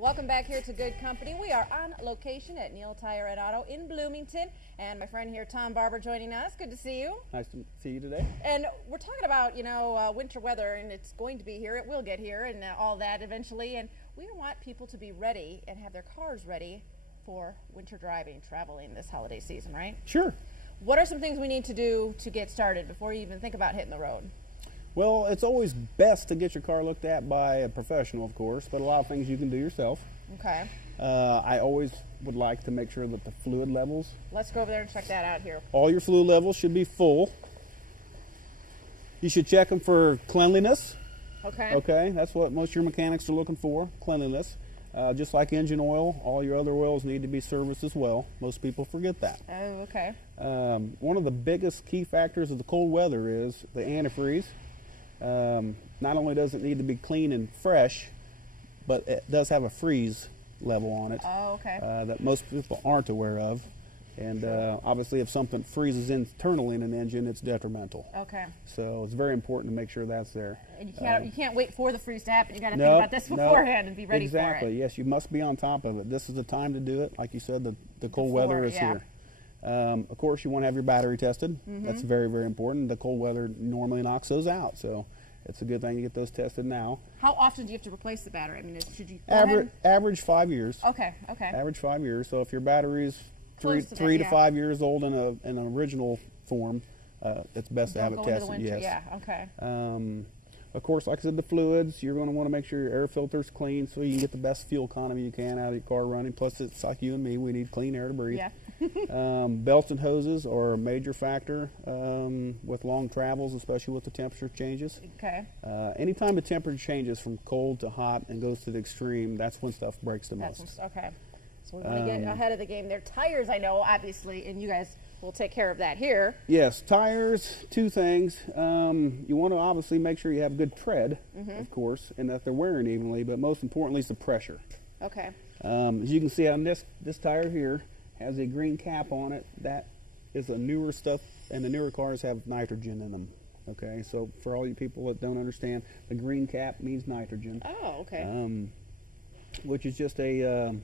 Welcome back here to Good Company. We are on location at Neal Tire and Auto in Bloomington, and my friend here, Tom Barber, joining us. Good to see you. Nice to see you today. And we're talking about, winter weather, and it's going to be here. It will get here and all that eventually, and we want people to be ready and have their cars ready for winter driving, traveling this holiday season, right? Sure. What are some things we need to do to get started before you even think about hitting the road? Well, it's always best to get your car looked at by a professional, of course, but a lot of things you can do yourself. Okay. I always would like to make sure that the fluid levels. Let's go over there and check that out here. All your fluid levels should be full. You should check them for cleanliness. Okay. Okay, that's what most of your mechanics are looking for, cleanliness. Just like engine oil, all your other oils need to be serviced as well. Most people forget that. Oh, okay. One of the biggest key factors of the cold weather is the antifreeze. Not only does it need to be clean and fresh, but it does have a freeze level on it. Oh, okay. That most people aren't aware of. And obviously if something freezes internally in an engine, it's detrimental. Okay. So it's very important to make sure that's there. And you can't wait for the freeze to happen. You got to think about this beforehand and be ready for it. Exactly. Yes, you must be on top of it. This is the time to do it. Like you said, the cold weather is here. Of course, you want to have your battery tested. That's very, very important. The cold weather normally knocks those out, so it's a good thing to get those tested now. How often do you have to replace the battery? I mean, should you average 5 years? Okay. Okay. Average 5 years. So if your battery's three to 5 years old in an original form, it's best to have it tested. Yes. Yeah. Okay. Of course, like I said, the fluids, you're going to want to make sure your air filter's clean so you can get the best fuel economy you can out of your car running. Plus, it's like you and me, we need clean air to breathe. Yeah. Belts and hoses are a major factor with long travels, especially with the temperature changes. Okay. Anytime the temperature changes from cold to hot and goes to the extreme, that's when stuff breaks the most. Okay. So we're going to get ahead of the game there. Tires, I know, obviously, and you guys will take care of that here. Yes, tires, two things. You want to obviously make sure you have good tread, of course, and that they're wearing evenly, but most importantly is the pressure. Okay. As you can see on this tire here, has a green cap on it. That is a newer stuff, and the newer cars have nitrogen in them. Okay, so for all you people that don't understand, the green cap means nitrogen. Oh, okay. Which is just a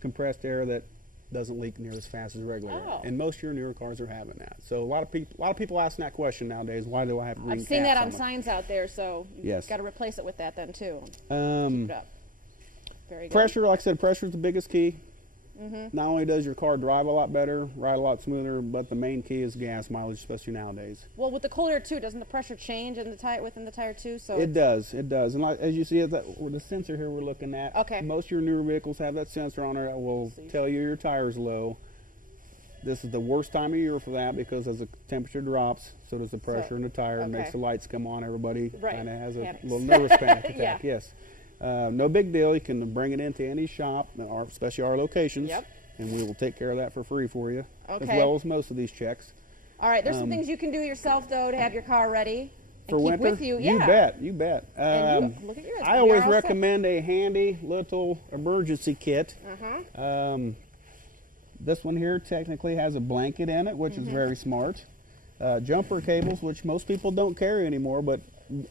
compressed air that doesn't leak near as fast as regular air. And most of your newer cars are having that. So a lot of people ask that question nowadays, why do I have green caps? I've seen that on signs out there, so yes, you've got to replace it with that then too. Keep it up. Very good. Pressure, like I said, pressure is the biggest key. Not only does your car drive a lot better, ride a lot smoother, but the main key is gas mileage, especially nowadays. Well, with the cold air too, doesn't the pressure change in the tire within the tire too? So it does. And like, as you see, the sensor here we're looking at. Okay. Most of your newer vehicles have that sensor on there that will tell you your tire's low. This is the worst time of year for that because as the temperature drops, so does the pressure in the tire and makes the lights come on. Everybody kind of has a little nervous panic attack. Yes. No big deal. You can bring it into any shop, especially our locations, and we will take care of that for free for you, as well as most of these checks. All right. There's some things you can do yourself, though, to have your car ready for and winter. Keep with you. You bet. You bet. Look at yours. I always recommend a handy little emergency kit. This one here technically has a blanket in it, which is very smart. Jumper cables, which most people don't carry anymore, but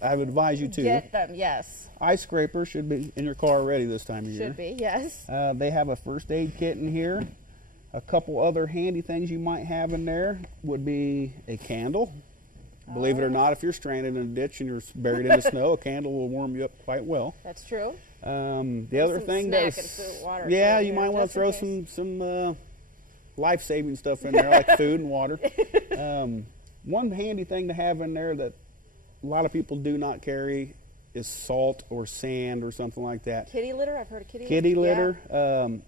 I would advise you to. Get them, yes. Ice scraper should be in your car already this time of year. Should be, yes. They have a first aid kit in here. A couple other handy things you might have in there would be a candle. Believe it or not, if you're stranded in a ditch and you're buried in the snow, a candle will warm you up quite well. That's true. The other thing is, yeah, you might want to throw some life-saving stuff in there, like food and water. One handy thing to have in there that a lot of people do not carry is salt or sand or something like that. Kitty litter? I've heard of kitty litter. Kitty litter.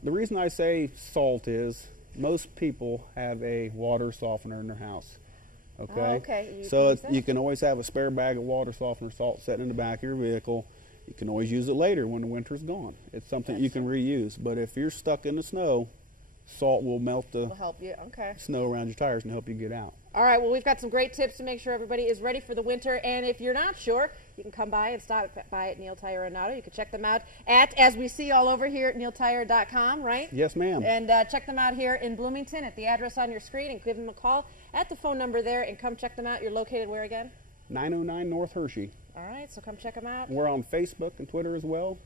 The reason I say salt is most people have a water softener in their house. Okay? Oh, okay. So you can always have a spare bag of water softener salt sitting in the back of your vehicle. You can always use it later when the winter's gone. It's something you can reuse. But if you're stuck in the snow, salt will melt the snow around your tires and help you get out. All right, well, we've got some great tips to make sure everybody is ready for the winter. And if you're not sure, you can come by and stop by at Neal Tire and Auto. You can check them out as we see all over here at nealtire.com, right? Yes, ma'am. And check them out here in Bloomington at the address on your screen and give them a call at the phone number there and come check them out. You're located where again? 909 North Hershey. All right, so come check them out. We're on Facebook and Twitter as well.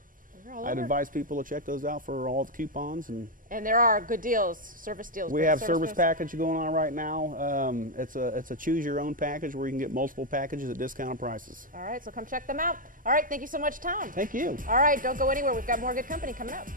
I'd advise people to check those out for all the coupons. And there are good deals, service deals. We have service package going on right now. It's a choose your own package where you can get multiple packages at discounted prices. All right, so come check them out. All right, thank you so much, Tom. Thank you. All right, don't go anywhere. We've got more good company coming up.